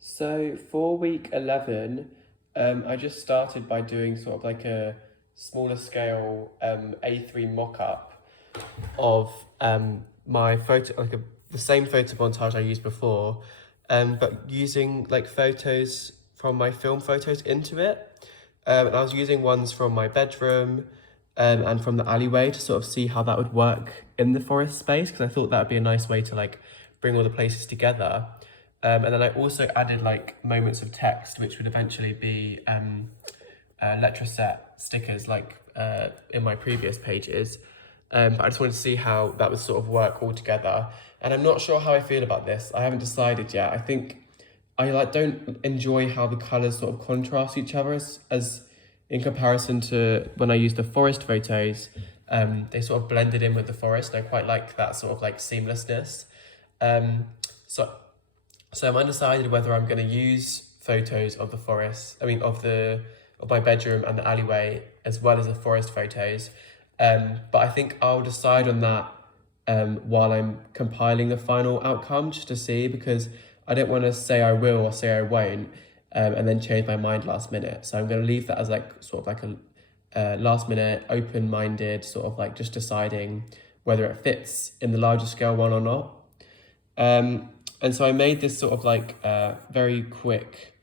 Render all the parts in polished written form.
So for week 11, I just started by doing sort of like a smaller scale A3 mock-up of my photo, the same photo montage I used before, but using like photos from my film photos into it. And I was using ones from my bedroom and from the alleyway to sort of see how that would work in the forest space, because I thought that would be a nice way to like bring all the places together. And then I also added like moments of text, which would eventually be Letraset stickers like in my previous pages. But I just wanted to see how that would sort of work all together. And I'm not sure how I feel about this. I haven't decided yet. I think I like don't enjoy how the colours sort of contrast each other as in comparison to when I used the forest photos. They sort of blended in with the forest. And I quite like that sort of like seamlessness. Um, so so I'm undecided whether I'm going to use photos of the forest, of my bedroom and the alleyway, as well as the forest photos. But I think I'll decide on that while I'm compiling the final outcome, just to see, because I don't want to say I will or say I won't, and then change my mind last minute. So I'm going to leave that as like sort of like a last minute, open-minded sort of like just deciding whether it fits in the larger scale one or not. And so I made this sort of like very quick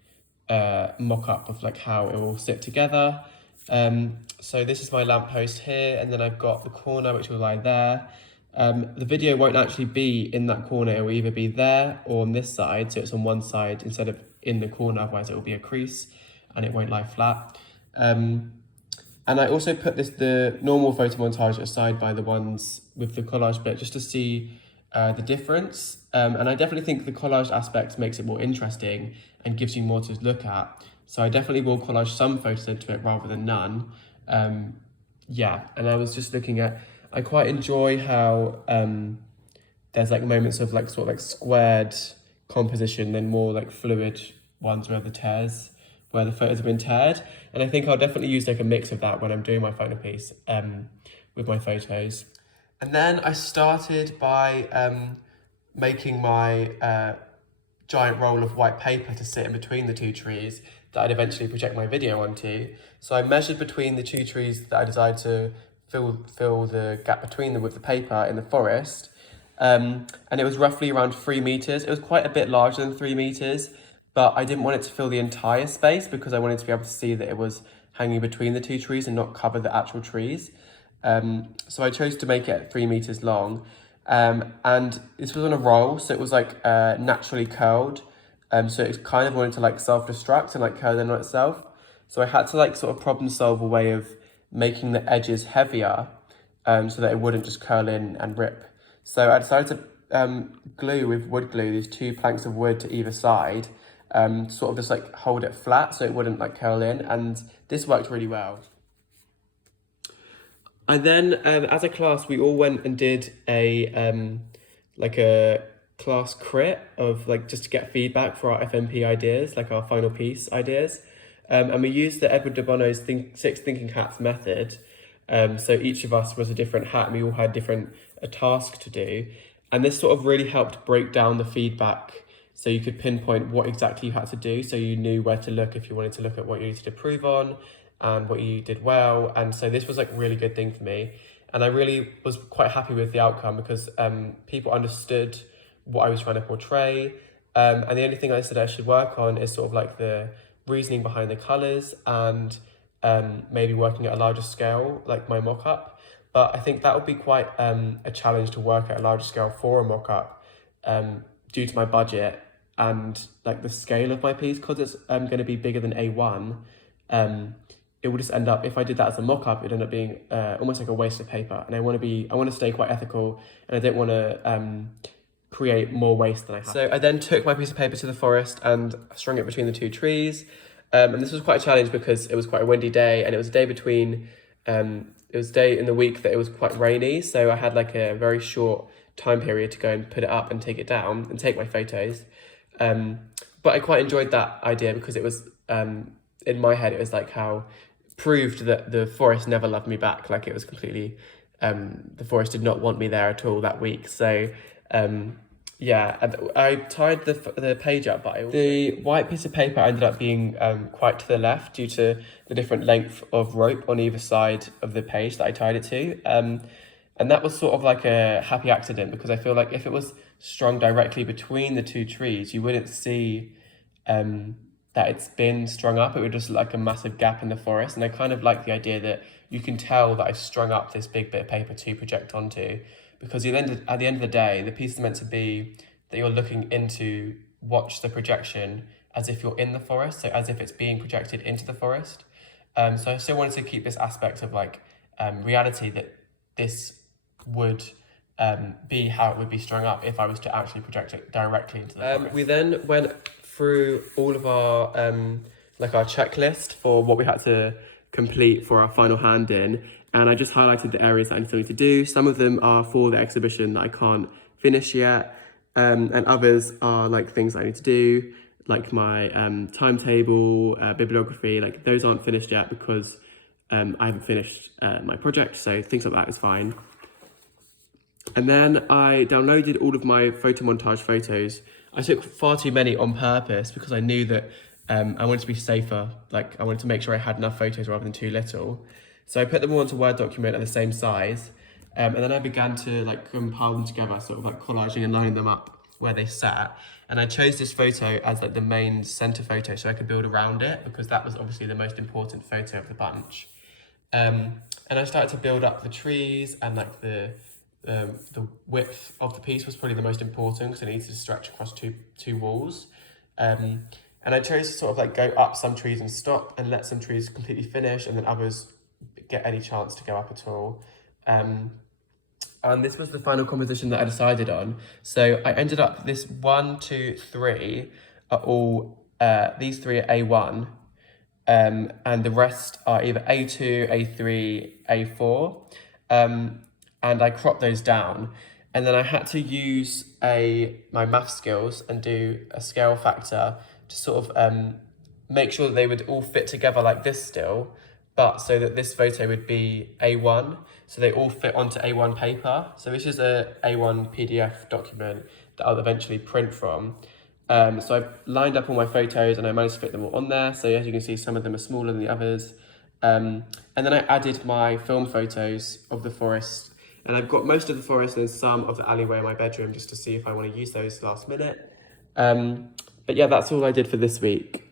mock-up of like how it will sit together. So this is my lamppost here, and then I've got the corner which will lie there. The video won't actually be in that corner, it will either be there or on this side, so it's on one side instead of in the corner, otherwise it will be a crease and it won't lie flat. And I also put the normal photo montage aside by the ones with the collage bit, just to see the difference. And I definitely think the collage aspect makes it more interesting and gives you more to look at. So I definitely will collage some photos into it rather than none. Yeah, and I was just looking at, I quite enjoy how there's like moments of like sort of like squared composition and more like fluid ones where the photos have been teared. And I think I'll definitely use like a mix of that when I'm doing my final piece with my photos. And then I started by making my giant roll of white paper to sit in between the two trees that I'd eventually project my video onto. So I measured between the two trees that I decided to fill the gap between them with the paper in the forest. And it was roughly around 3 meters. It was quite a bit larger than 3 meters, but I didn't want it to fill the entire space because I wanted to be able to see that it was hanging between the two trees and not cover the actual trees. So I chose to make it 3 meters long. And this was on a roll, so it was like naturally curled. So it kind of wanted to like self-destruct and like curl in on itself. So I had to like sort of problem solve a way of making the edges heavier so that it wouldn't just curl in and rip. So I decided to glue with wood glue these 2 planks of wood to either side, sort of just like hold it flat so it wouldn't like curl in, and this worked really well. And then as a class, we all went and did like a class crit of like just to get feedback for our FMP ideas, like our final piece ideas. And we used the Edward de Bono's 6 thinking hats method. So each of us was a different hat and we all had different a task to do. And this sort of really helped break down the feedback so you could pinpoint what exactly you had to do, so you knew where to look if you wanted to look at what you needed to improve on and what you did well. And so this was like a really good thing for me. And I really was quite happy with the outcome because people understood what I was trying to portray. And the only thing I said I should work on is sort of like the reasoning behind the colours and maybe working at a larger scale, like my mock-up. But I think that would be quite a challenge to work at a larger scale for a mock-up due to my budget and like the scale of my piece, because it's going to be bigger than A1. It will just end up, if I did that as a mock-up, it'd end up being almost like a waste of paper. And I want to stay quite ethical, and I don't want to create more waste than I have. So I then took my piece of paper to the forest and strung it between the 2 trees. And this was quite a challenge because it was quite a windy day, and it was a day between, it was a day in the week that it was quite rainy. So I had like a very short time period to go and put it up and take it down and take my photos. But I quite enjoyed that idea because it was, in my head, it was like how proved that the forest never loved me back. Like it was completely, the forest did not want me there at all that week. So Yeah, and I tied the page up, but the white piece of paper ended up being quite to the left due to the different length of rope on either side of the page that I tied it to. And that was sort of like a happy accident because I feel like if it was strung directly between the two trees, you wouldn't see that it's been strung up. It would just look like a massive gap in the forest. And I kind of like the idea that you can tell that I've strung up this big bit of paper to project onto, because at the end of the day, the piece is meant to be that you're looking into, watch the projection as if you're in the forest, so as if it's being projected into the forest. So I still wanted to keep this aspect of like reality, that this would be how it would be strung up if I was to actually project it directly into the forest. We then went through all of our our checklist for what we had to complete for our final hand in, and I just highlighted the areas that I still need to do. Some of them are for the exhibition that I can't finish yet, and others are like things I need to do, like my timetable, bibliography. Like those aren't finished yet because I haven't finished my project, so things like that is fine. And then I downloaded all of my photo montage photos. I took far too many on purpose because I knew that I wanted to be safer. Like I wanted to make sure I had enough photos rather than too little. So I put them all into a Word document at the same size. And then I began to like compile them together, sort of like collaging and lining them up where they sat. And I chose this photo as like the main center photo so I could build around it, because that was obviously the most important photo of the bunch. And I started to build up the trees, and like the width of the piece was probably the most important because it needed to stretch across two walls. And I chose to sort of like go up some trees and stop, and let some trees completely finish, and then others get any chance to go up at all. And this was the final composition that I decided on. So I ended up, this 1, 2, 3 are all, these three are A1, and the rest are either A2, A3, A4. And I cropped those down. And then I had to use my math skills and do a scale factor to sort of make sure that they would all fit together like this still, but so that this photo would be A1, so they all fit onto A1 paper. So this is a A1 PDF document that I'll eventually print from. So I lined up all my photos and I managed to fit them all on there. So as you can see, some of them are smaller than the others. And then I added my film photos of the forest, and I've got most of the forest and some of the alleyway in my bedroom just to see if I want to use those last minute. But yeah, that's all I did for this week.